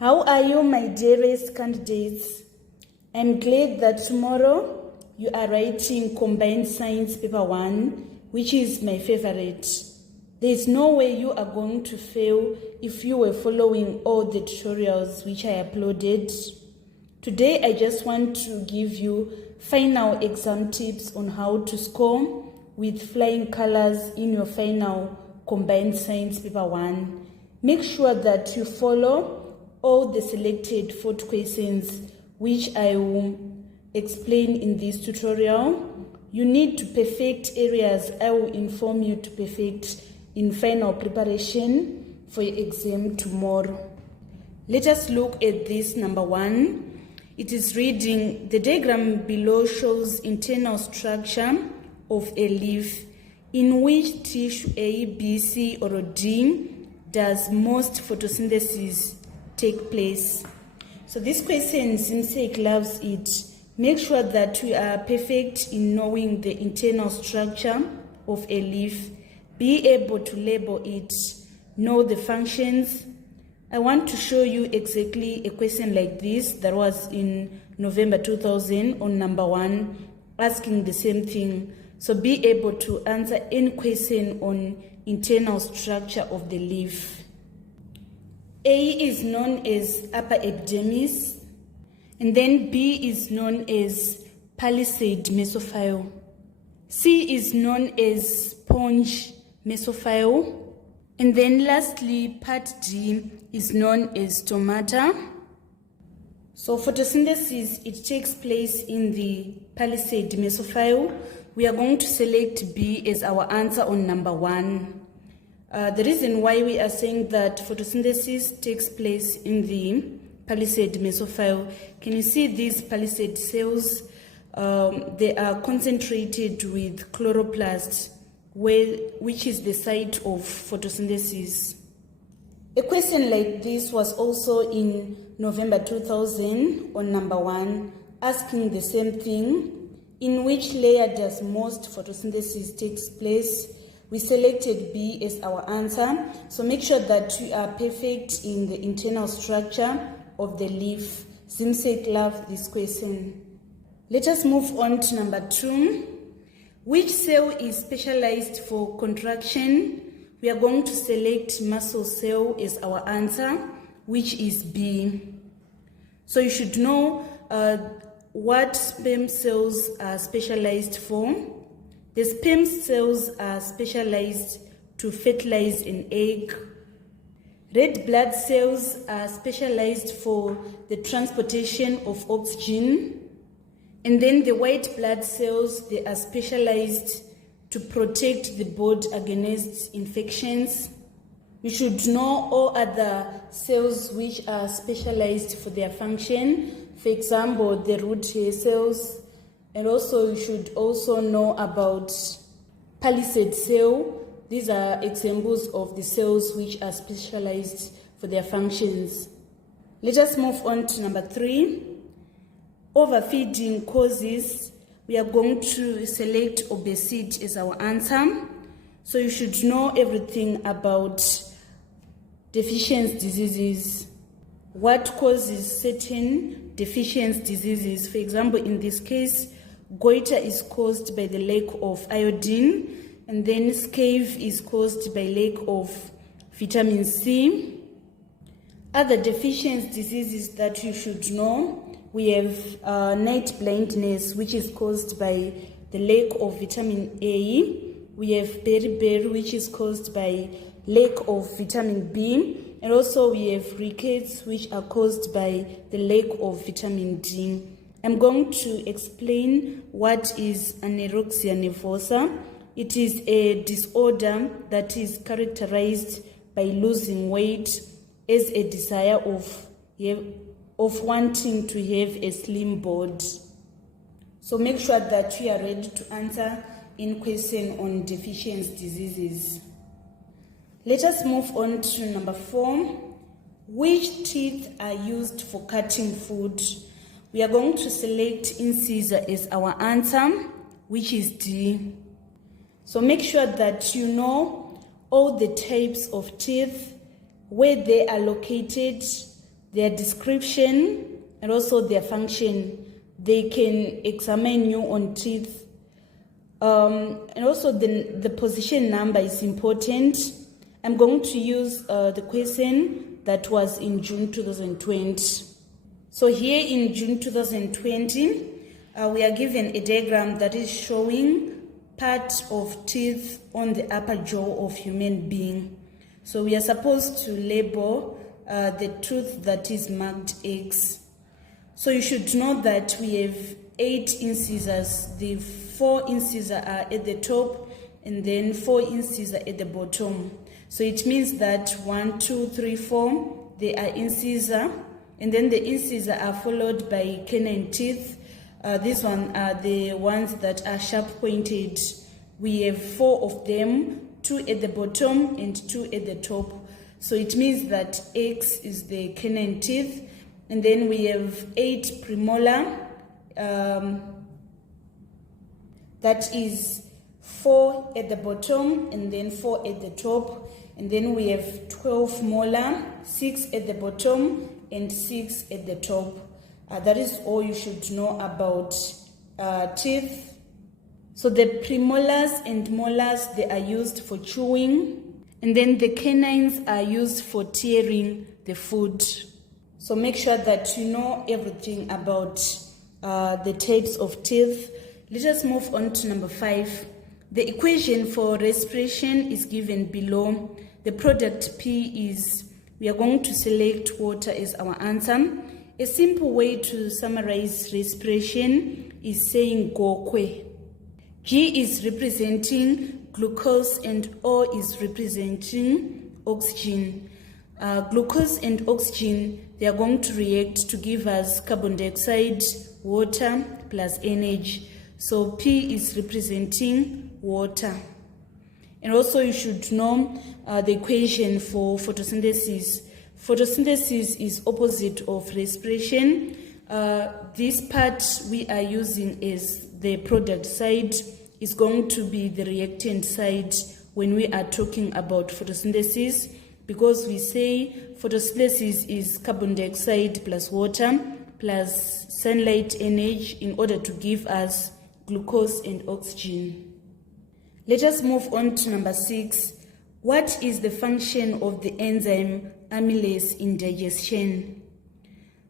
How are you, my dearest candidates? I'm glad that tomorrow you are writing Combined Science Paper 1, which is my favorite. There is no way you are going to fail if you were following all the tutorials which I uploaded. Today, I just want to give you final exam tips on how to score with flying colors in your final Combined Science Paper 1. Make sure that you follow all the selected 4 questions which I will explain in this tutorial. You need to perfect areas I will inform you to perfect in final preparation for your exam tomorrow. Let us look at this number 1. It is reading, the diagram below shows internal structure of a leaf in which tissue A, B, C, or D does most photosynthesis take place. So this question, Zimsec loves it. Make sure that you are perfect in knowing the internal structure of a leaf. Be able to label it. Know the functions. I want to show you exactly a question like this that was in November 2000 on number 1, asking the same thing. So be able to answer any question on internal structure of the leaf. A is known as upper epidermis, and then B is known as palisade mesophile. C is known as sponge mesophile, and then lastly part D is known as stomata. So photosynthesis, it takes place in the palisade mesophile. We are going to select B as our answer on number 1. The reason why we are saying that photosynthesis takes place in the palisade mesophile, can you see these palisade cells? They are concentrated with chloroplast, which is the site of photosynthesis. A question like this was also in November 2000 on number 1, asking the same thing. In which layer does most photosynthesis takes place? We selected B as our answer. So make sure that you are perfect in the internal structure of the leaf. Zimsec loves this question. Let us move on to number 2. Which cell is specialized for contraction? We are going to select muscle cell as our answer, which is B. So you should know what sperm cells are specialized for. The sperm cells are specialized to fertilize an egg. Red blood cells are specialized for the transportation of oxygen. And then the white blood cells, they are specialized to protect the body against infections. You should know all other cells which are specialized for their function. For example, the root hair cells. And also you should also know about palisade cell. These are examples of the cells which are specialized for their functions. Let us move on to number 3. Overfeeding causes. We are going to select obesity as our answer. So you should know everything about deficiency diseases. What causes certain deficiency diseases? For example, in this case, goiter is caused by the lack of iodine, and then scurvy is caused by lack of vitamin C. Other deficiency diseases that you should know, we have night blindness, which is caused by the lack of vitamin A. We have beriberi, which is caused by lack of vitamin B. And also we have rickets, which are caused by the lack of vitamin D. I'm going to explain what is anorexia nervosa. It is a disorder that is characterized by losing weight as a desire of wanting to have a slim body. So make sure that you are ready to answer in question on deficiency diseases. Let us move on to number 4. Which teeth are used for cutting food? We are going to select incisor as our answer, which is D. So make sure that you know all the types of teeth, where they are located, their description, and also their function. They can examine you on teeth. And also the position number is important. I'm going to use the question that was in June 2020. So here in June 2020, we are given a diagram that is showing part of teeth on the upper jaw of human being. So we are supposed to label the tooth that is marked X. So you should know that we have 8 incisors. The 4 incisors are at the top and then 4 incisors at the bottom. So it means that 1, 2, 3, 4, they are incisor, and then the incisors are followed by canine teeth. These ones are the ones that are sharp pointed. We have 4 of them, 2 at the bottom and 2 at the top. So it means that X is the canine teeth. And then we have 8 premolar. That is 4 at the bottom and then 4 at the top. And then we have 12 molar, 6 at the bottom and 6 at the top. That is all you should know about teeth. So the premolars and molars, they are used for chewing. And then the canines are used for tearing the food. So make sure that you know everything about the types of teeth. Let us move on to number 5. The equation for respiration is given below. The product P is, we are going to select water as our answer. A simple way to summarize respiration is saying gokwe. G is representing glucose and O is representing oxygen. Glucose and oxygen, they are going to react to give us carbon dioxide, water plus energy. So P is representing water. And also you should know the equation for photosynthesis. Photosynthesis is opposite of respiration. This part we are using as the product side is going to be the reactant side when we are talking about photosynthesis, because we say photosynthesis is carbon dioxide plus water plus sunlight energy in order to give us glucose and oxygen. Let us move on to number 6. What is the function of the enzyme amylase in digestion?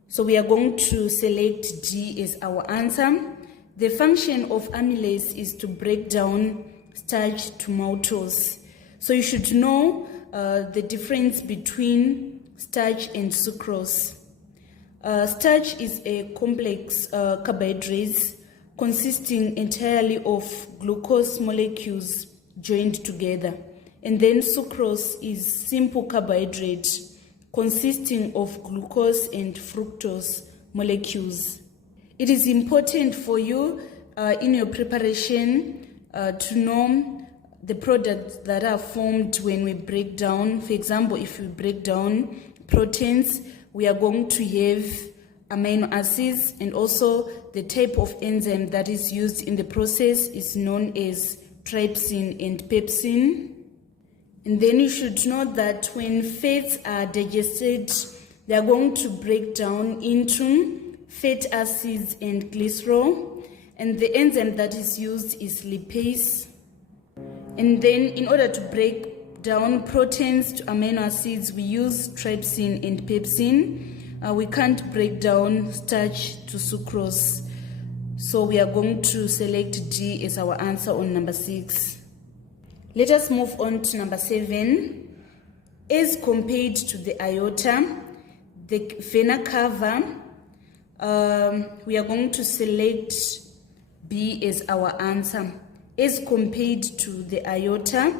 So we are going to select D as our answer. The function of amylase is to break down starch to maltose. So you should know the difference between starch and sucrose. Starch is a complex carbohydrate consisting entirely of glucose molecules joined together. And then sucrose is simple carbohydrate consisting of glucose and fructose molecules. It is important for you in your preparation to know the products that are formed when we break down. For example, if we break down proteins, we are going to have amino acids, and also the type of enzyme that is used in the process is known as trypsin and pepsin. And then you should know that when fats are digested, they are going to break down into fatty acids and glycerol, and the enzyme that is used is lipase. And then in order to break down proteins to amino acids, we use trypsin and pepsin. We can't break down starch to sucrose. So we are going to select D as our answer on number 6. Let us move on to number 7. As compared to the aorta, the vena cava, we are going to select B as our answer. As compared to the aorta,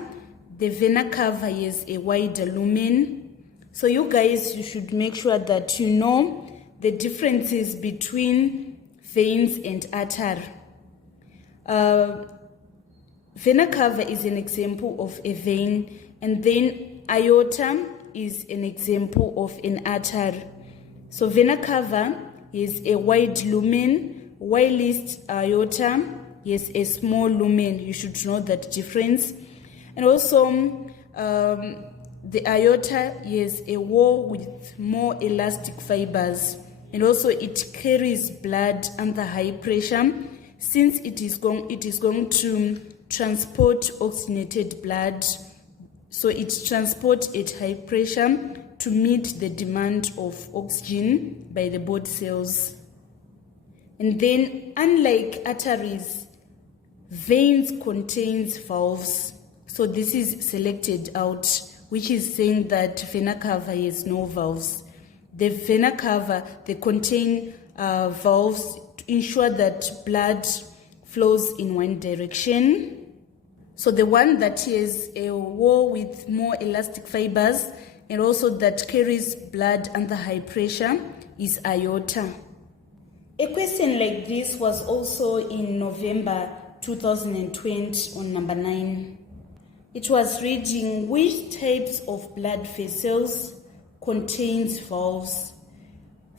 the vena cava has a wider lumen. So you guys, you should make sure that you know the differences between veins and artery. Vena cava is an example of a vein, and then aorta is an example of an artery. So vena cava is a wide lumen, whilst aorta is a small lumen. You should know that difference. And also the aorta is a wall with more elastic fibers, and also it carries blood under high pressure, since it is going to transport oxygenated blood. So it transports at high pressure to meet the demand of oxygen by the body cells. And then, unlike arteries, veins contains valves. So this is selected out, which is saying that vena cava has no valves. The vena cava, they contain valves to ensure that blood flows in one direction. So the one that has a wall with more elastic fibers and also that carries blood under high pressure is aorta. A question like this was also in November 2020 on number 9. It was reading which types of blood vessels contains valves.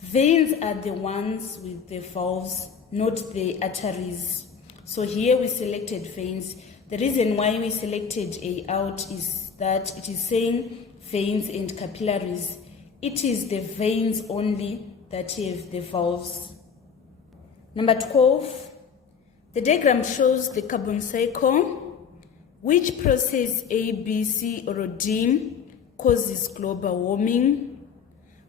Veins are the ones with the valves, not the arteries. So here we selected veins. The reason why we selected A out is that it is saying veins and capillaries. It is the veins only that have the valves. Number 12, the diagram shows the carbon cycle. Which process A, B, C, or D causes global warming?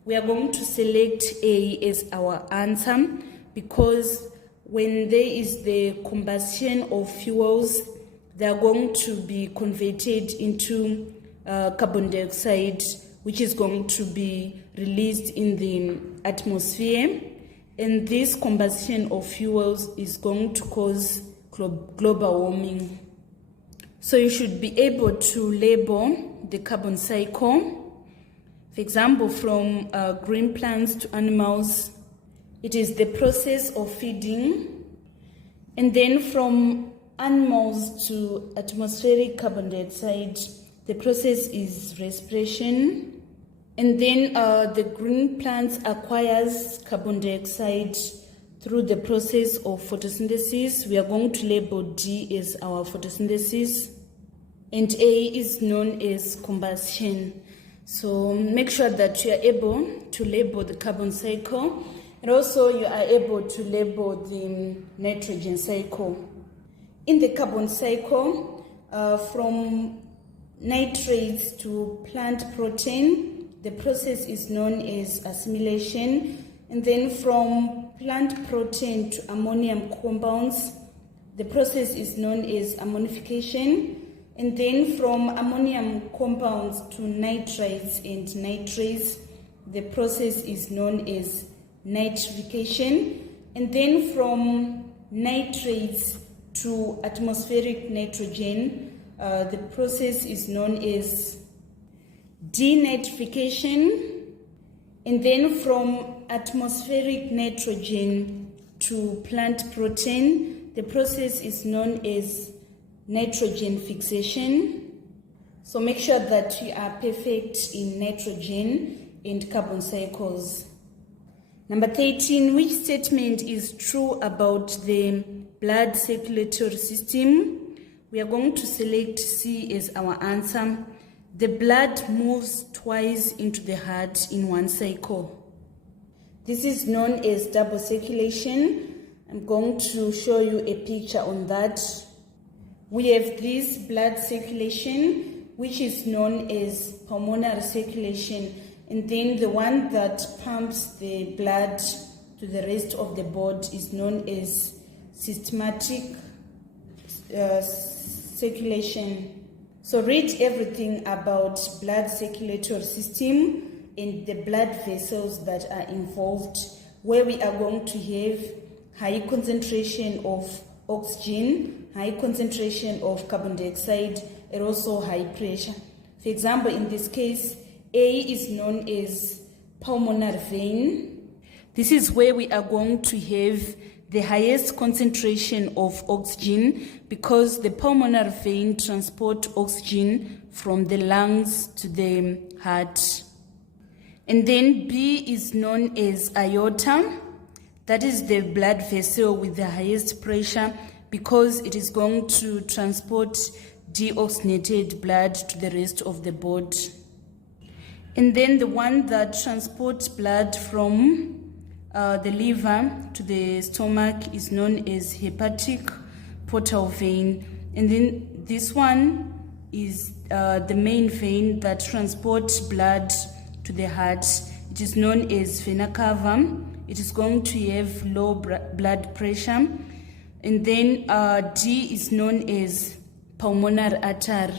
We are going to select A as our answer because when there is the combustion of fuels, they are going to be converted into carbon dioxide, which is going to be released in the atmosphere. And this combustion of fuels is going to cause global warming. So you should be able to label the carbon cycle. For example, from green plants to animals, it is the process of feeding. And then from animals to atmospheric carbon dioxide, the process is respiration. And then the green plants acquires carbon dioxide through the process of photosynthesis. We are going to label D as our photosynthesis, and A is known as combustion. So make sure that you are able to label the carbon cycle, and also you are able to label the nitrogen cycle. In the carbon cycle, from nitrates to plant protein, the process is known as assimilation. And then from plant protein to ammonium compounds, the process is known as ammonification. And then from ammonium compounds to nitrites and nitrates, the process is known as nitrification. And then from nitrates to atmospheric nitrogen, the process is known as denitrification. And then from atmospheric nitrogen to plant protein, the process is known as nitrogen fixation. So make sure that you are perfect in nitrogen and carbon cycles. Number 13, which statement is true about the blood circulatory system? We are going to select C as our answer. The blood moves twice into the heart in one cycle. This is known as double circulation. I'm going to show you a picture on that. We have this blood circulation, which is known as pulmonary circulation, and then the one that pumps the blood to the rest of the body is known as systematic circulation. So read everything about blood circulatory system and the blood vessels that are involved, where we are going to have high concentration of oxygen, high concentration of carbon dioxide, and also high pressure. For example, in this case, A is known as pulmonary vein. This is where we are going to have the highest concentration of oxygen because the pulmonary vein transports oxygen from the lungs to the heart. And then B is known as aorta. That is the blood vessel with the highest pressure because it is going to transport deoxygenated blood to the rest of the body. And then the one that transports blood from the liver to the stomach is known as hepatic portal vein. And then this one is the main vein that transports blood to the heart. It is known as vena cava. It is going to have low blood pressure. And then D is known as pulmonary artery.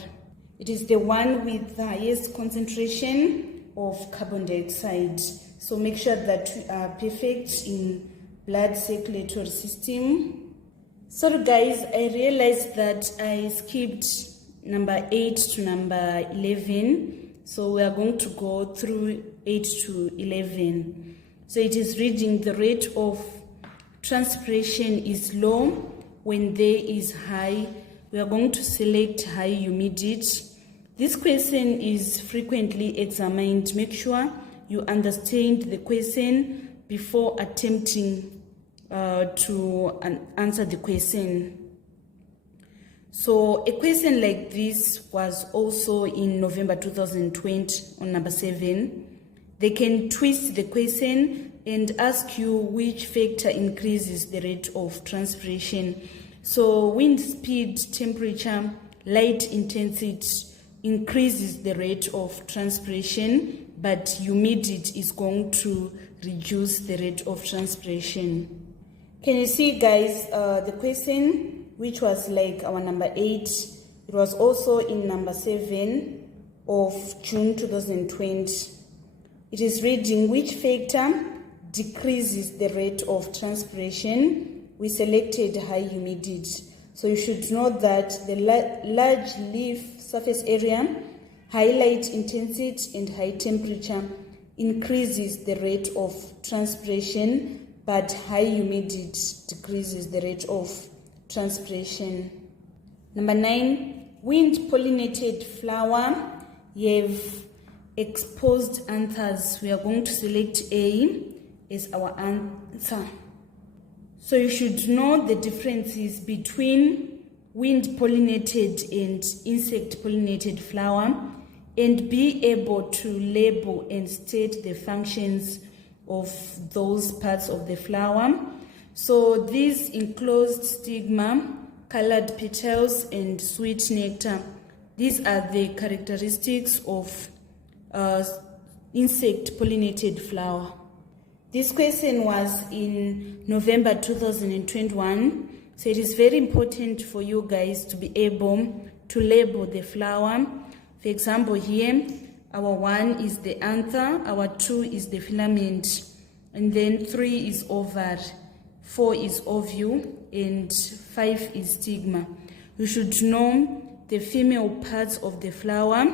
It is the one with the highest concentration of carbon dioxide. So make sure that we are perfect in blood circulatory system. Sorry guys, I realized that I skipped number 8 to number 11. So we are going to go through 8 to 11. So it is reading the rate of transpiration is low when there is high. We are going to select high humidity. This question is frequently examined. Make sure you understand the question before attempting to answer the question. So a question like this was also in November 2020 on number 7. They can twist the question and ask you which factor increases the rate of transpiration. So wind speed, temperature, light intensity increases the rate of transpiration, but humidity is going to reduce the rate of transpiration. Can you see guys, the question which was like our number 8, it was also in number 7 of June 2020. It is reading which factor decreases the rate of transpiration. We selected high humidity. So you should know that the large leaf surface area, high light intensity and high temperature increases the rate of transpiration, but high humidity decreases the rate of transpiration. Number 9, wind pollinated flower. You have exposed anthers. We are going to select A as our answer. So you should know the differences between wind pollinated and insect pollinated flower and be able to label and state the functions of those parts of the flower. So these enclosed stigma, colored petals, and sweet nectar. These are the characteristics of insect pollinated flower. This question was in November 2021. So it is very important for you guys to be able to label the flower. For example, here, our 1 is the anther, our 2 is the filament, and then 3 is ovary, 4 is ovule, and 5 is stigma. You should know the female parts of the flower.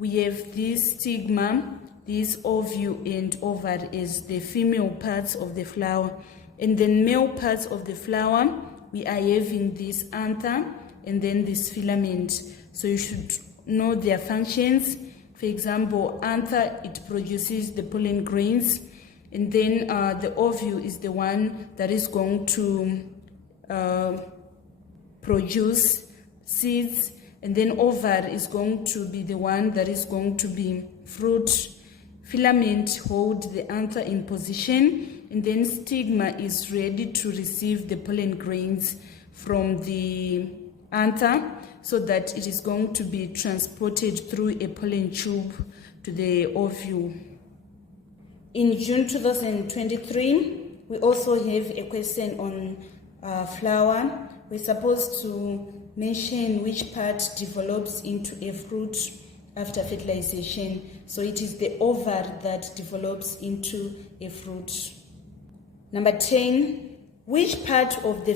We have this stigma, this ovule and ovary as the female parts of the flower. And the male parts of the flower, we are having this anther and then this filament. So you should know their functions. For example, anther, it produces the pollen grains. And then the ovule is the one that is going to produce seeds. And then ovary is going to be the one that is going to be fruit. Filament hold the anther in position, and then stigma is ready to receive the pollen grains from the anther so that it is going to be transported through a pollen tube to the ovule. In June 2023, we also have a question on flower. We're supposed to mention which part develops into a fruit after fertilization. So it is the ovary that develops into a fruit. Number 10, which part of the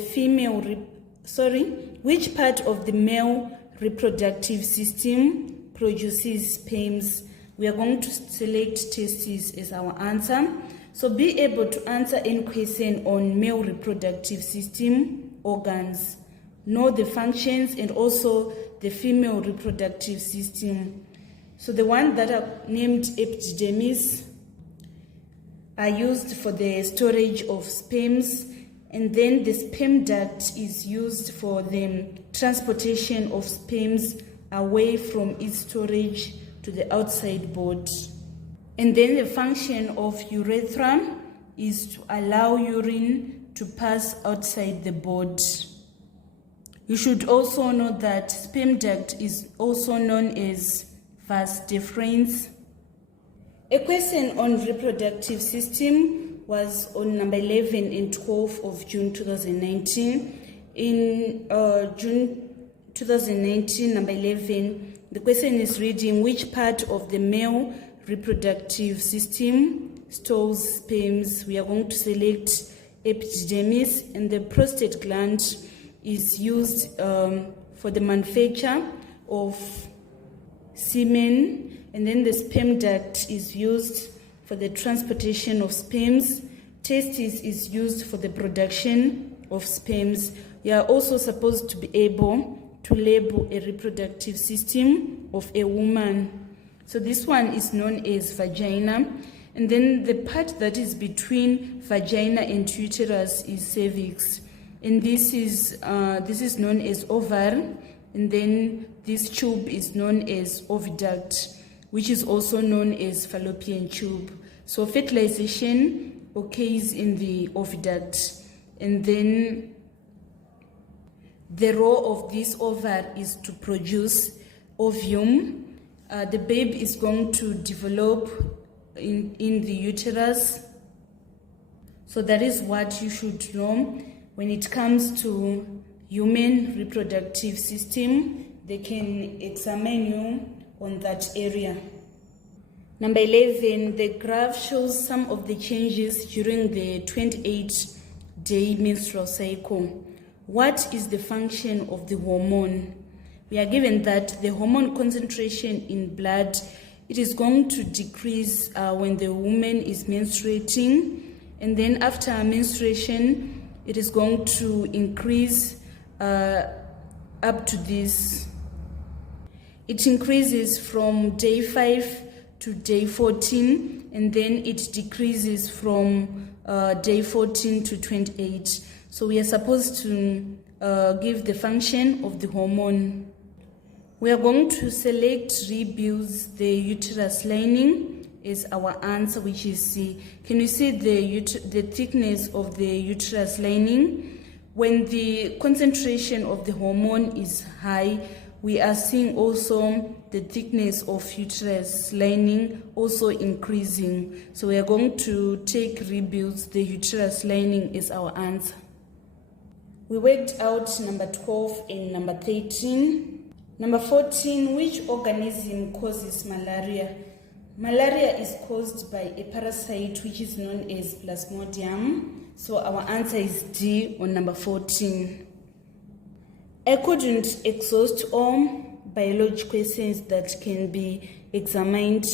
male reproductive system produces sperms? We are going to select testes as our answer. So be able to answer any question on male reproductive system organs. Know the functions and also the female reproductive system. So the one that are named epididymis are used for the storage of sperms, and then the sperm duct is used for the transportation of sperms away from its storage to the outside body. And then the function of urethra is to allow urine to pass outside the body. You should also know that sperm duct is also known as vas deferens. A question on reproductive system was on number 11 and 12 of June 2019. In June 2019, number 11, the question is reading which part of the male reproductive system stores sperms. We are going to select epididymis, and the prostate gland is used for the manufacture of semen, and then the sperm duct is used for the transportation of sperms. Testis is used for the production of sperms. You are also supposed to be able to label a reproductive system of a woman. So this one is known as vagina, and then the part that is between vagina and uterus is cervix, and this is known as ovar, and then this tube is known as oviduct, which is also known as fallopian tube. So fertilization occurs in the oviduct, and then the role of this ovar is to produce ovum. The baby is going to develop in the uterus. So that is what you should know when it comes to human reproductive system. They can examine you on that area. Number 11, the graph shows some of the changes during the 28-day menstrual cycle. What is the function of the hormone? We are given that the hormone concentration in blood, it is going to decrease when the woman is menstruating, and then after menstruation it is going to increase up to this. It increases from day 5 to day 14, and then it decreases from day 14 to 28. So we are supposed to give the function of the hormone. We are going to select rebuilds the uterus lining as our answer, which is C. Can you see the thickness of the uterus lining? When the concentration of the hormone is high, we are seeing also the thickness of uterus lining also increasing. So we are going to take rebuilds the uterus lining as our answer. We worked out number 12 and number 13. Number 14, which organism causes malaria? Malaria is caused by a parasite which is known as Plasmodium. So our answer is D on number 14. I couldn't exhaust all biology questions that can be examined,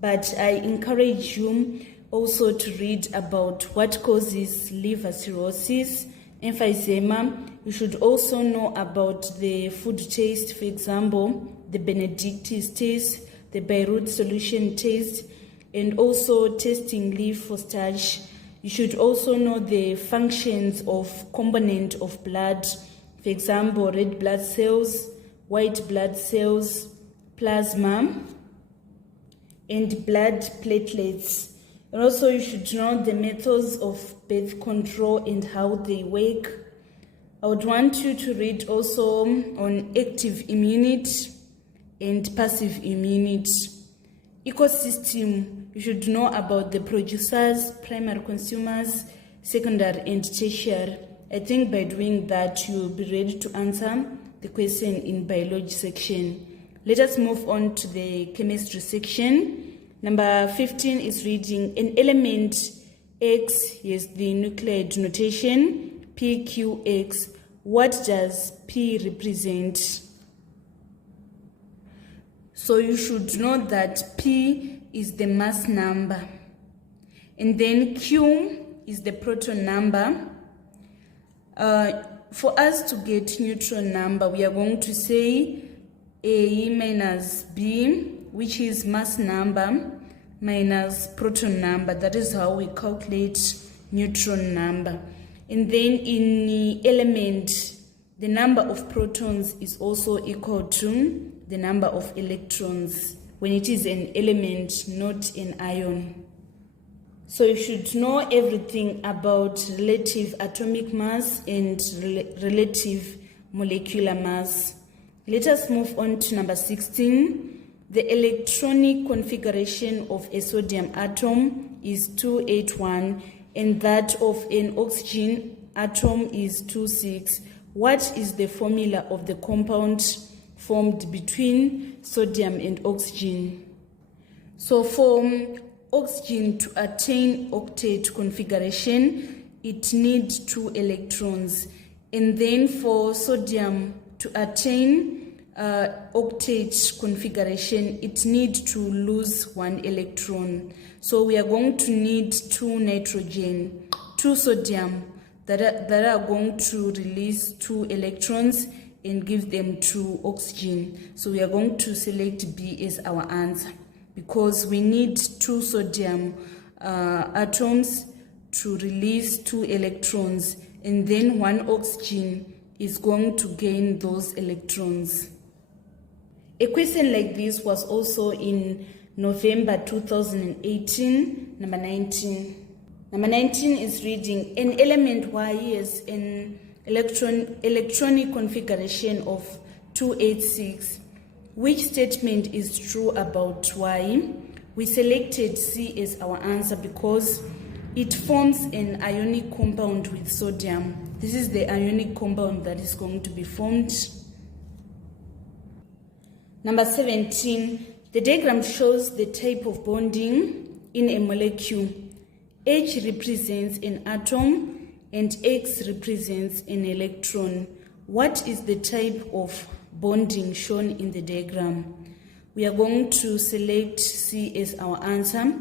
but I encourage you also to read about what causes liver cirrhosis, emphysema. You should also know about the food taste, for example, the Benedict's taste, the Beirut solution taste, and also testing liver for starch. You should also know the functions of component of blood, for example, red blood cells, white blood cells, plasma, and blood platelets. And also you should know the methods of birth control and how they work. I would want you to read also on active immunity and passive immunity. Ecosystem, you should know about the producers, primary consumers, secondary and tertiary. I think by doing that you'll be ready to answer the question in biology section. Let us move on to the chemistry section. Number 15 is reading an element X is the nucleide notation PQX. What does P represent? So you should know that P is the mass number, and then Q is the proton number. For us to get neutron number, we are going to say A minus B, which is mass number, minus proton number. That is how we calculate neutron number. And then in the element, the number of protons is also equal to the number of electrons. when it is an element, not an ion. So you should know everything about relative atomic mass and relative molecular mass. Let us move on to number 16. The electronic configuration of a sodium atom is 281 and that of an oxygen atom is 26. What is the formula of the compound formed between sodium and oxygen? So for oxygen to attain octet configuration, it needs 2 electrons. And then for sodium to attain octet configuration, it needs to lose 1 electron. So we are going to need 2 nitrogen, 2 sodium that are going to release 2 electrons and give them to oxygen. So we are going to select B as our answer because we need 2 sodium atoms to release 2 electrons, and then 1 oxygen is going to gain those electrons. A question like this was also in November 2018, number 19. Number 19 is reading, an element Y has an electronic configuration of 286. Which statement is true about Y? We selected C as our answer because it forms an ionic compound with sodium. This is the ionic compound that is going to be formed. Number 17, the diagram shows the type of bonding in a molecule. H represents an atom and X represents an electron. What is the type of bonding shown in the diagram? We are going to select C as our answer.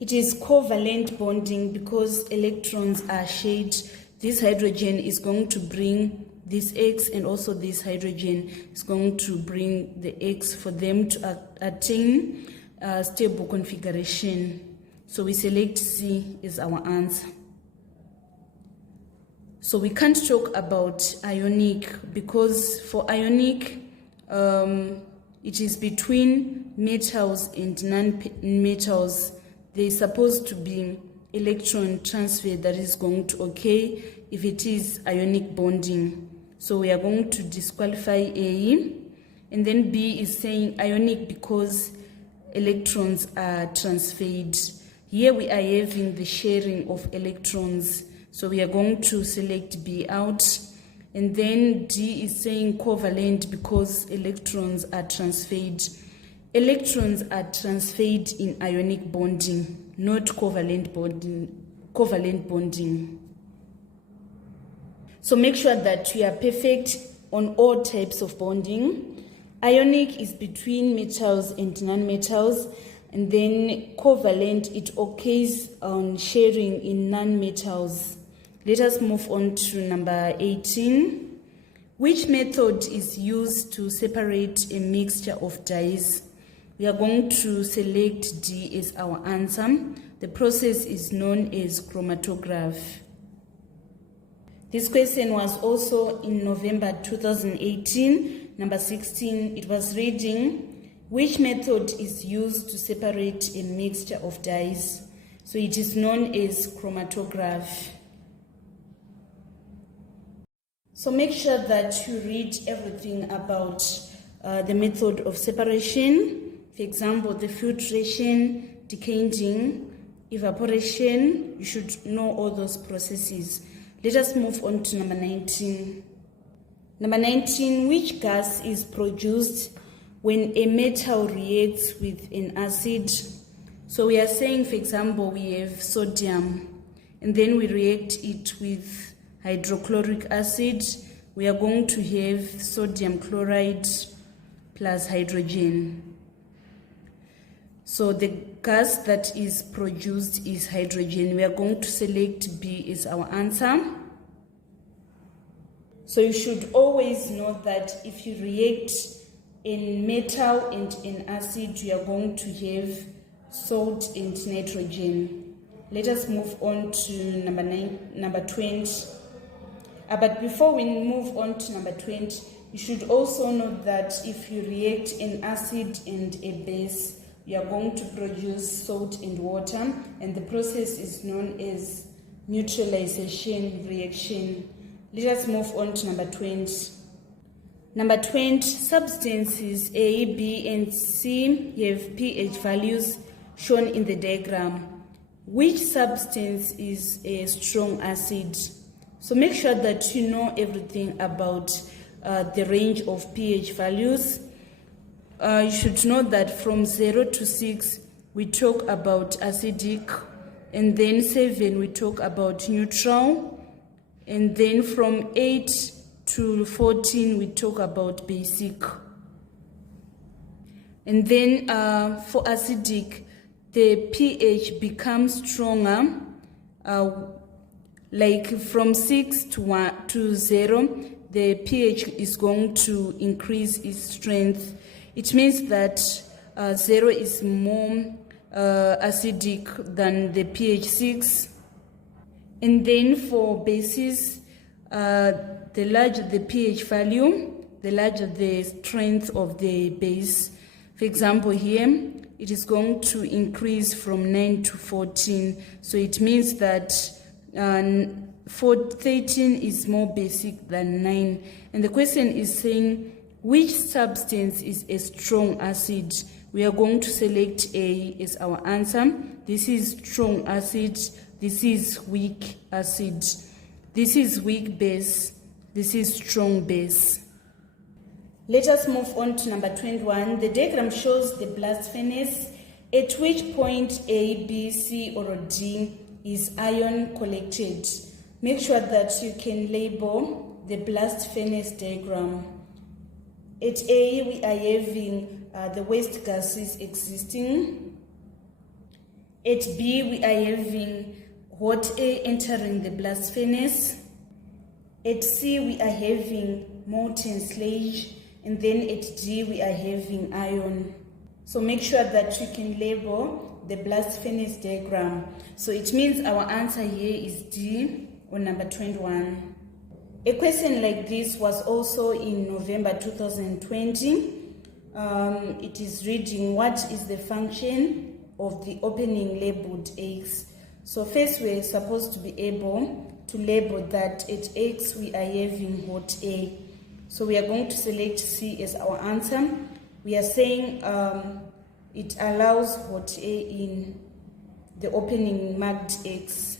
It is covalent bonding because electrons are shared. This hydrogen is going to bring this X, and also this hydrogen is going to bring the X for them to attain stable configuration. So we select C as our answer. So we can't talk about ionic because for ionic, it is between metals and non-metals. There is supposed to be electron transfer that is going to occur if it is ionic bonding. So we are going to disqualify A. And then B is saying ionic because electrons are transferred. Here we are having the sharing of electrons. So we are going to select B out. And then D is saying covalent because electrons are transferred. Electrons are transferred in ionic bonding, not covalent bonding. So make sure that you are perfect on all types of bonding. Ionic is between metals and non-metals, and then covalent, it occurs on sharing in non-metals. Let us move on to number 18. Which method is used to separate a mixture of dyes? We are going to select D as our answer. The process is known as chromatograph. This question was also in November 2018, number 16. It was reading, which method is used to separate a mixture of dyes? So it is known as chromatograph. So make sure that you read everything about the method of separation. For example, the filtration, decanting, evaporation. You should know all those processes. Let us move on to number 19. Number 19, which gas is produced when a metal reacts with an acid? So we are saying, for example, we have sodium, and then we react it with hydrochloric acid. We are going to have sodium chloride plus hydrogen. So the gas that is produced is hydrogen. We are going to select B as our answer. So you should always know that if you react in metal and in acid, you are going to have salt and nitrogen. Let us move on to number 20. But before we move on to number 20, You should also note that if you react an acid and a base, you are going to produce salt and water, and the process is known as neutralization reaction. Let us move on to number 20. Number 20, substances A, B, and C have pH values shown in the diagram. Which substance is a strong acid? So make sure that you know everything about the range of pH values. You should know that from 0 to 6 we talk about acidic, and then 7 we talk about neutral, and then from 8 to 14 we talk about basic. And then for acidic, the pH becomes stronger, like from 6 to 0, the pH is going to increase its strength. It means that 0 is more acidic than the pH 6. And then for bases, the larger the pH value, the larger the strength of the base. For example, here, it is going to increase from 9 to 14. So it means that 13 is more basic than 9. And the question is saying, which substance is a strong acid? We are going to select A as our answer. This is strong acid. This is weak acid. This is weak base. This is strong base. Let us move on to number 21. The diagram shows the blast furnace, at which point A, B, C, or D is ion collected. Make sure that you can label the blast furnace diagram. At A, we are having the waste gases existing. At B, we are having hot air entering the blast furnace. At C, we are having molten sludge. And then at D, we are having ion. So make sure that you can label the blast furnace diagram. So it means our answer here is D, or number 21. A question like this was also in November 2020. It is reading, what is the function of the opening labeled X? So first we're supposed to be able to label that at X we are having hot air. So we are going to select C as our answer. We are saying it allows hot air in the opening marked X.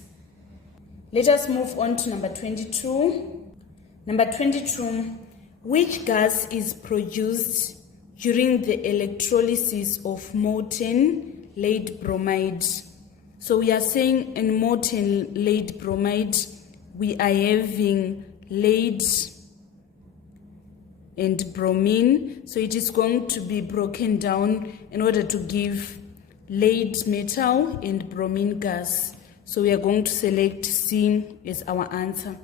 Let us move on to number 22. Number 22, which gas is produced during the electrolysis of molten lead bromide? So we are saying in molten lead bromide, we are having lead and bromine. So it is going to be broken down in order to give lead metal and bromine gas. So we are going to select C as our answer.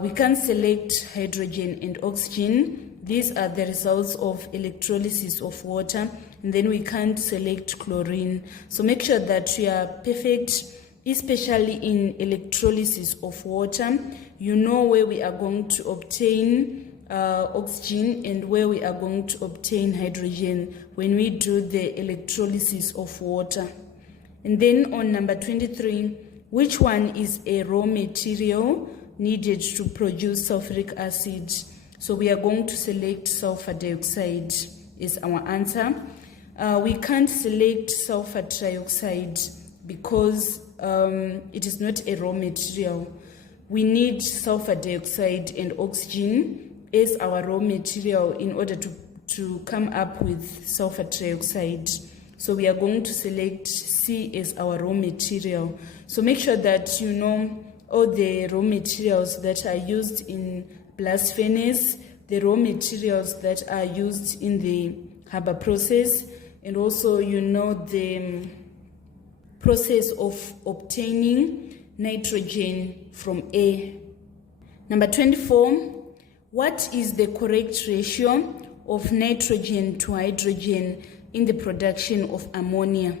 We can select hydrogen and oxygen. These are the results of electrolysis of water. And then we can't select chlorine. So make sure that you are perfect, especially in electrolysis of water. You know where we are going to obtain oxygen and where we are going to obtain hydrogen when we do the electrolysis of water. And then on number 23, which one is a raw material needed to produce sulfuric acid? So we are going to select sulfur dioxide as our answer. We can't select sulfur trioxide because it is not a raw material. We need sulfur dioxide and oxygen as our raw material in order to come up with sulfur trioxide. So we are going to select C as our raw material. So make sure that you know all the raw materials that are used in blast furnace, the raw materials that are used in the Haber process, and also you know the process of obtaining nitrogen from air. Number 24, what is the correct ratio of nitrogen to hydrogen in the production of ammonia?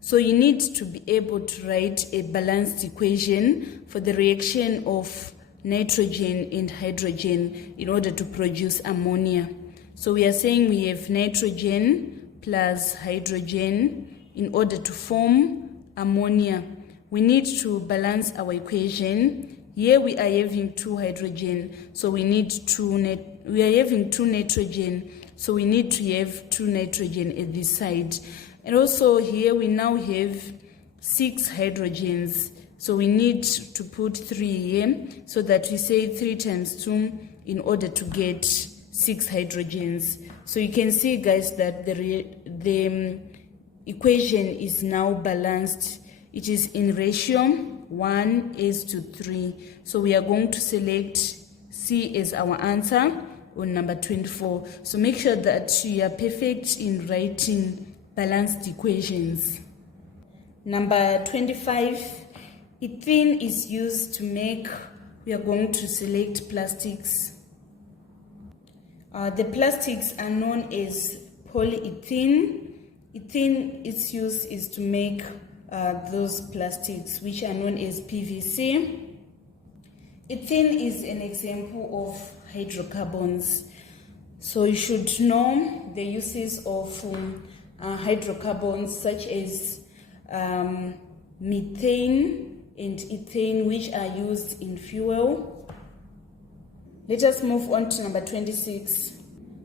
So you need to be able to write a balanced equation for the reaction of nitrogen and hydrogen in order to produce ammonia. So we are saying we have nitrogen plus hydrogen in order to form ammonia. We need to balance our equation. Here we are having 2 hydrogen, so we need we are having 2 nitrogen, so we need to have 2 nitrogen at this side. And also here we now have 6 hydrogens, so we need to put 3 here, so that we say 3 times 2 in order to get 6 hydrogens. So you can see, guys, that the equation is now balanced. It is in ratio 1:3. So we are going to select C as our answer on number 24. So make sure that you are perfect in writing balanced equations. Number 25, ethene is used to make, we are going to select plastics. The plastics are known as polyethylene. Ethene, its use is to make those plastics which are known as PVC. Ethene is an example of hydrocarbons. So you should know the uses of hydrocarbons such as methane and ethane, which are used in fuel. Let us move on to number 26.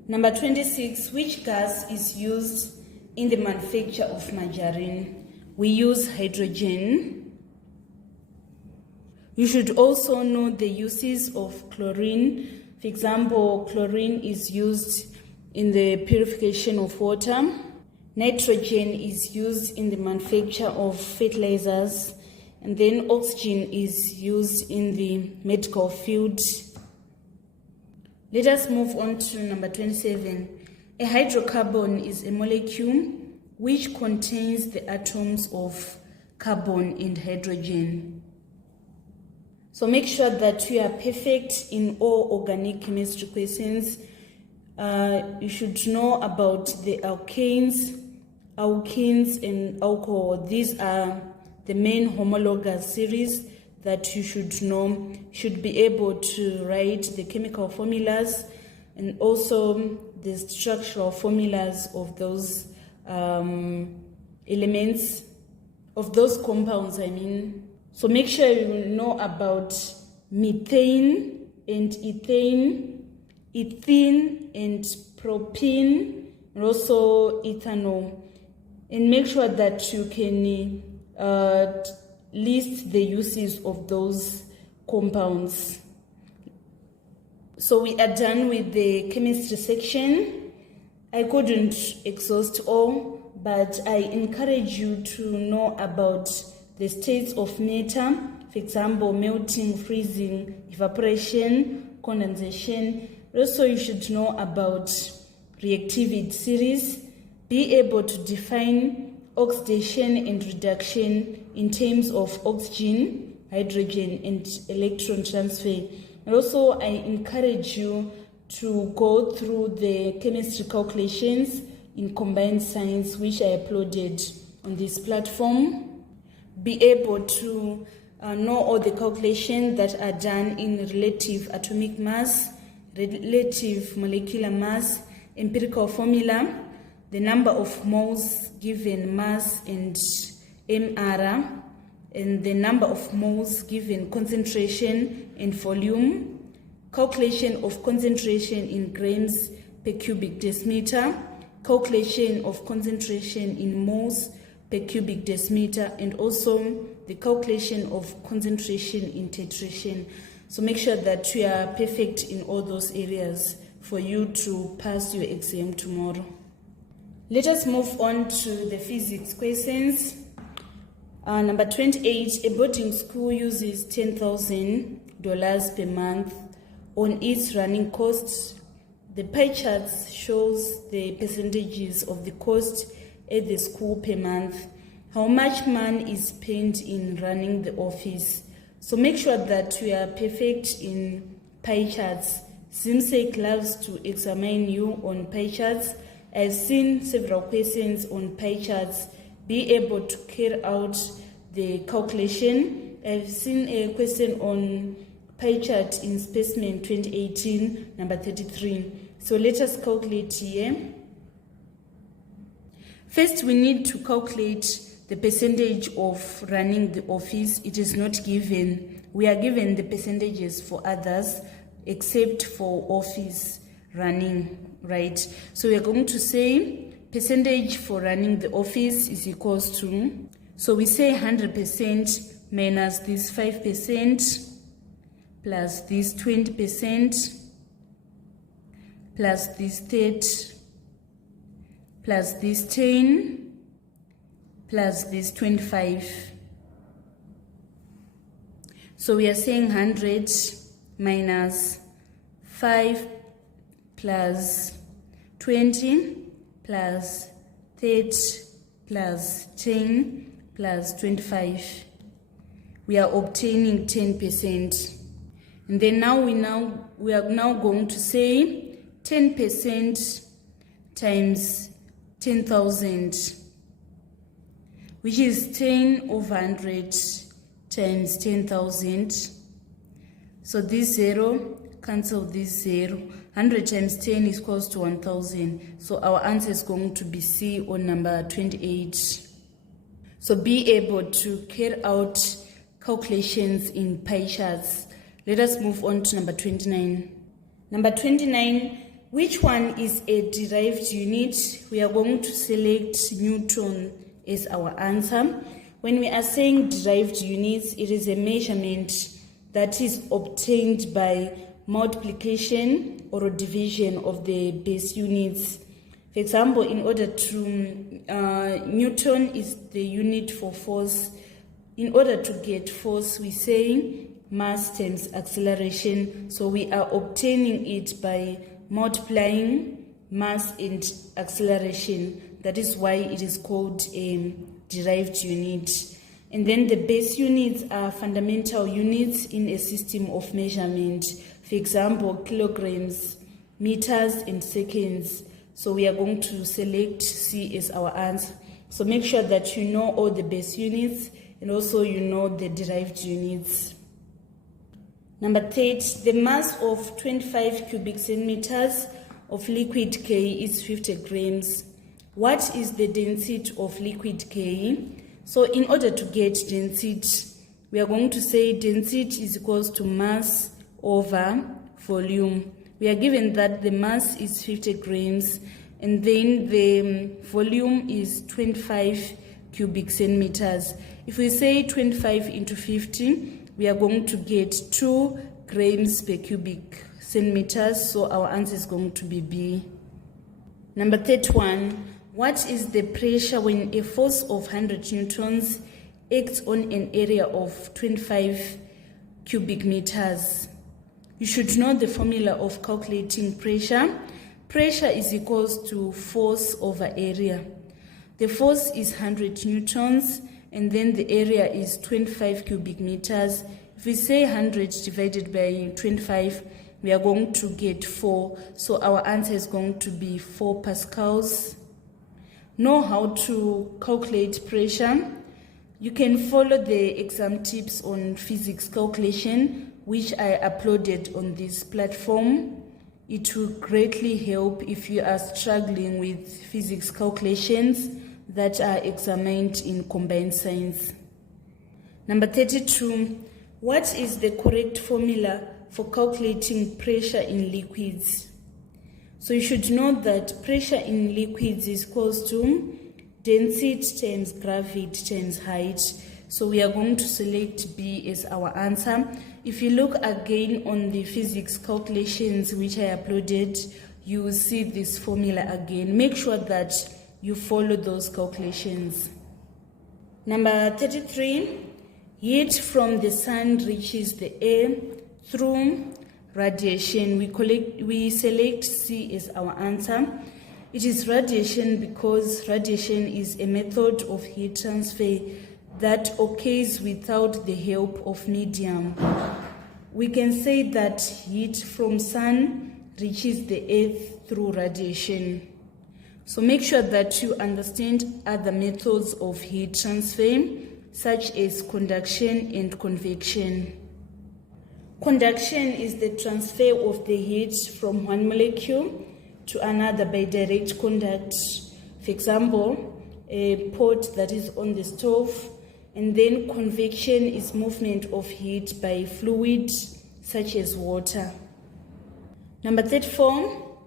Number 26, which gas is used in the manufacture of margarine? We use hydrogen. You should also know the uses of chlorine. For example, chlorine is used in the purification of water. Nitrogen is used in the manufacture of fertilizers. And then oxygen is used in the medical field. Let us move on to number 27. A hydrocarbon is a molecule which contains the atoms of carbon and hydrogen. So make sure that you are perfect in all organic chemistry questions. You should know about the alkanes and alcohol. These are the main homologous series that you should know. Should be able to write the chemical formulas and also the structural formulas of those elements, of those compounds, So make sure you know about methane and ethane, ethene and propene, and also ethanol. And make sure that you can list the uses of those compounds. So we are done with the chemistry section. I couldn't exhaust all, but I encourage you to know about the states of matter, for example, melting, freezing, evaporation, condensation. Also, you should know about reactivity series, be able to define oxidation and reduction in terms of oxygen, hydrogen, and electron transfer. And also, I encourage you to go through the chemistry calculations in combined science, which I uploaded on this platform. Be able to know all the calculations that are done in relative atomic mass, relative molecular mass, empirical formula, the number of moles given mass and MR, and the number of moles given concentration and volume, calculation of concentration in grams per cubic decimeter, calculation of concentration in moles per cubic decimeter, and also the calculation of concentration in titration. So make sure that you are perfect in all those areas for you to pass your exam tomorrow. Let us move on to the physics questions. Number 28, a boarding school uses $10,000 per month on its running costs. The pie chart shows the percentages of the cost at the school per month. How much money is spent in running the office? So make sure that you are perfect in pie charts. Zimsec loves to examine you on pie charts. I've seen several questions on pie charts. Be able to carry out the calculation. I've seen a question on pie chart in specimen 2018, number 33. So let us calculate here. First, we need to calculate the percentage of running the office. It is not given. We are given the percentages for others except for office running, right? So we are going to say percentage for running the office is equals to, so we say 100% minus this 5% plus this 20% plus this 30 plus this 10 plus this 25. So we are saying 100 minus 5 plus 20 plus 30 plus 10 plus 25. We are obtaining 10%. And then we are now going to say 10% times 10,000, which is 10 over 100 times 10,000. So this 0 cancel this 0. 100 times 10 is equals to 1,000. So our answer is going to be C on number 28. So be able to carry out calculations in pie charts. Let us move on to number 29. Number 29, which one is a derived unit? We are going to select Newton as our answer. When we are saying derived units, it is a measurement that is obtained by multiplication or division of the base units. For example, in order to, Newton is the unit for force. In order to get force, we say mass times acceleration. So we are obtaining it by multiplying mass and acceleration. That is why it is called a derived unit. And then the base units are fundamental units in a system of measurement. For example, kilograms, meters, and seconds. So we are going to select C as our answer. So make sure that you know all the base units and also you know the derived units. Number 30, the mass of 25 cubic centimeters of liquid K is 50 grams. What is the density of liquid K? So in order to get density, we are going to say density is equals to mass over volume. We are given that the mass is 50 grams and then the volume is 25 cubic centimeters. If we say 25 into 50, we are going to get 2 grams per cubic centimeters. So our answer is going to be B. Number 31. What is the pressure when a force of 100 newtons acts on an area of 25 cubic meters? You should know the formula of calculating pressure. Pressure is equals to force over area. The force is 100 newtons and then the area is 25 cubic meters. If we say 100 divided by 25, we are going to get 4. So our answer is going to be 4 pascals. Know how to calculate pressure. You can follow the exam tips on physics calculation, which I uploaded on this platform. It will greatly help if you are struggling with physics calculations that are examined in combined science. Number 32, what is the correct formula for calculating pressure in liquids? So you should know that pressure in liquids is equals to density times gravity times height. So we are going to select B as our answer. If you look again on the physics calculations which I uploaded, you will see this formula again. Make sure that you follow those calculations. Number 33, heat from the sun reaches the air through radiation. We select C as our answer. It is radiation because radiation is a method of heat transfer that occurs without the help of medium. We can say that heat from sun reaches the earth through radiation. So make sure that you understand other methods of heat transfer, such as conduction and convection. Conduction is the transfer of the heat from one molecule to another by direct contact. For example, a pot that is on the stove. And then convection is movement of heat by fluid such as water. Number 34,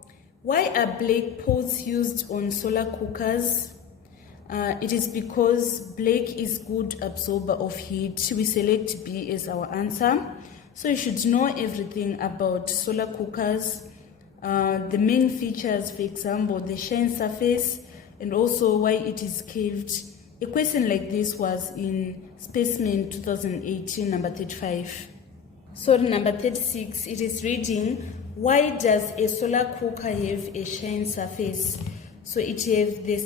why are black pots used on solar cookers? It is because black is good absorber of heat. We select B as our answer. So you should know everything about solar cookers, the main features, for example, the shine surface, and also why it is curved. A question like this was in specimen 2018, number 35. Sorry, number 36, it is reading, why does a solar cooker have a shine surface? So it has the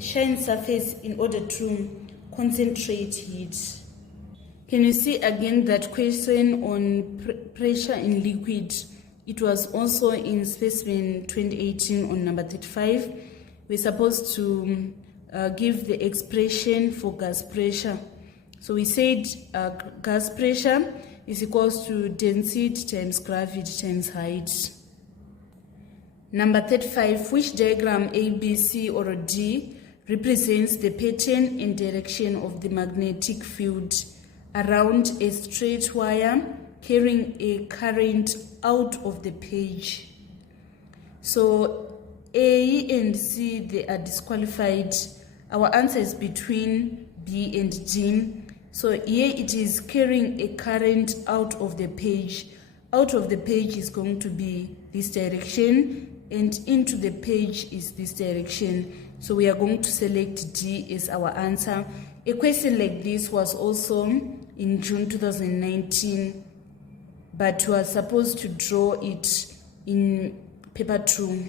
shine surface in order to concentrate heat. Can you see again that question on pressure in liquid? It was also in specimen 2018 on number 35. We're supposed to give the expression for gas pressure. So we said gas pressure is equals to density times gravity times height. Number 35, which diagram A, B, C, or D represents the pattern and direction of the magnetic field around a straight wire carrying a current out of the page? So A and C, they are disqualified. Our answer is between B and D. So here it is carrying a current out of the page. Out of the page is going to be this direction, and into the page is this direction. So we are going to select D as our answer. A question like this was also in June 2019, but we are supposed to draw it in paper 2.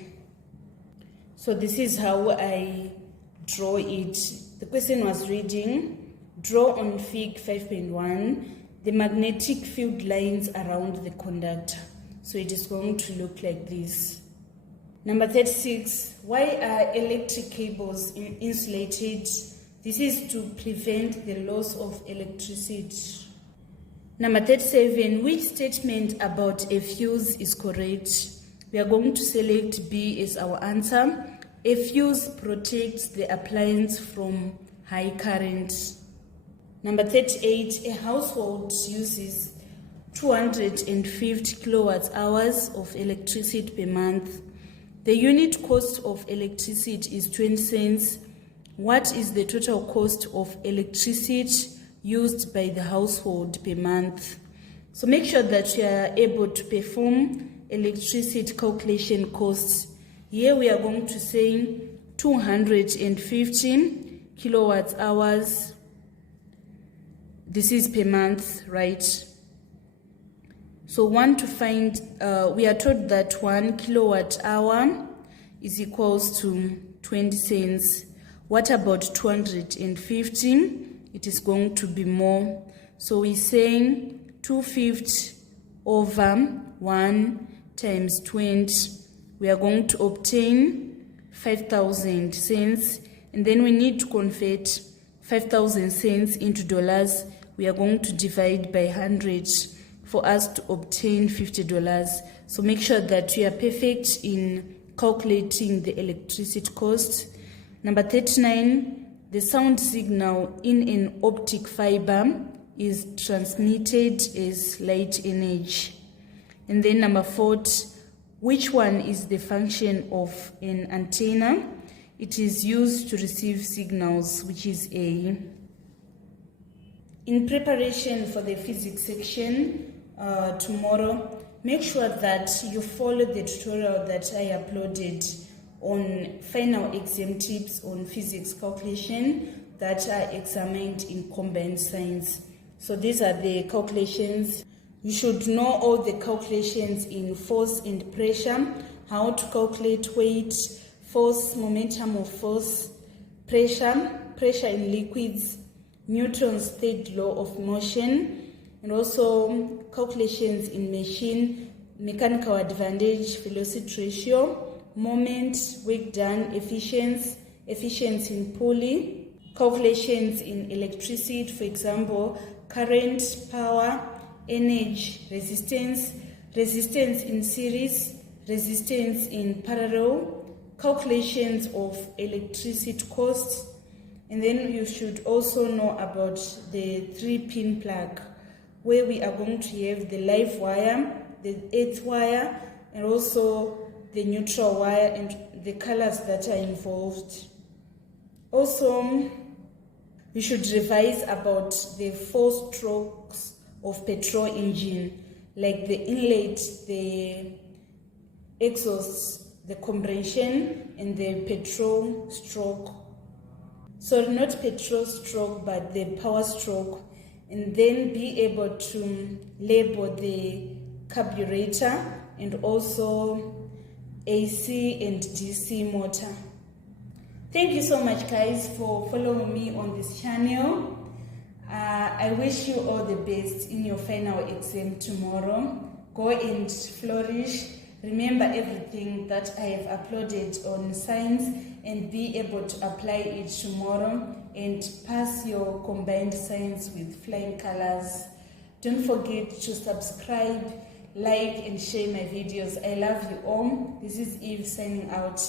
So this is how I draw it. The question was reading, draw on Fig 5.1 the magnetic field lines around the conductor. So it is going to look like this. Number 36, why are electric cables insulated? This is to prevent the loss of electricity. Number 37, which statement about a fuse is correct? We are going to select B as our answer. A fuse protects the appliance from high current. Number 38, a household uses 250 kilowatt hours of electricity per month. The unit cost of electricity is 20 cents. What is the total cost of electricity used by the household per month? So make sure that you are able to perform electricity calculation costs. Here we are going to say 250 kilowatt hours. This is per month, right? So want to find, we are told that 1 kilowatt hour is equals to 20 cents. What about 250? It is going to be more. So we're saying 250 over 1 times 20. We are going to obtain 5,000 cents. And then we need to convert 5,000 cents into dollars. We are going to divide by 100 for us to obtain $50. So make sure that you are perfect in calculating the electricity cost. Number 39, the sound signal in an optic fiber is transmitted as light energy. And then number 40, which one is the function of an antenna? It is used to receive signals, which is A. In preparation for the physics section tomorrow, make sure that you follow the tutorial that I uploaded on final exam tips on physics calculation that are examined in combined science. So these are the calculations. You should know all the calculations in force and pressure, how to calculate weight, force, momentum of force, pressure in liquids, Newton's third law of motion, and also calculations in machine, mechanical advantage, velocity ratio, moment, work done, efficiency in pulley, calculations in electricity, for example, current, power, energy, resistance, resistance in series, resistance in parallel, calculations of electricity costs, and then you should also know about the 3-pin plug, where we are going to have the live wire, the earth wire, and also the neutral wire, and the colors that are involved. Also, we should revise about the 4 strokes of petrol engine, like the inlet, the exhaust, the compression, and the petrol stroke. Sorry, not petrol stroke, but the power stroke. And then be able to label the carburetor and also AC and DC motor. Thank you so much, guys, for following me on this channel. I wish you all the best in your final exam tomorrow. Go and flourish. Remember everything that I have uploaded on science and be able to apply it tomorrow and pass your combined science with flying colors. Don't forget to subscribe, like, and share my videos. I love you all. This is Eve signing out.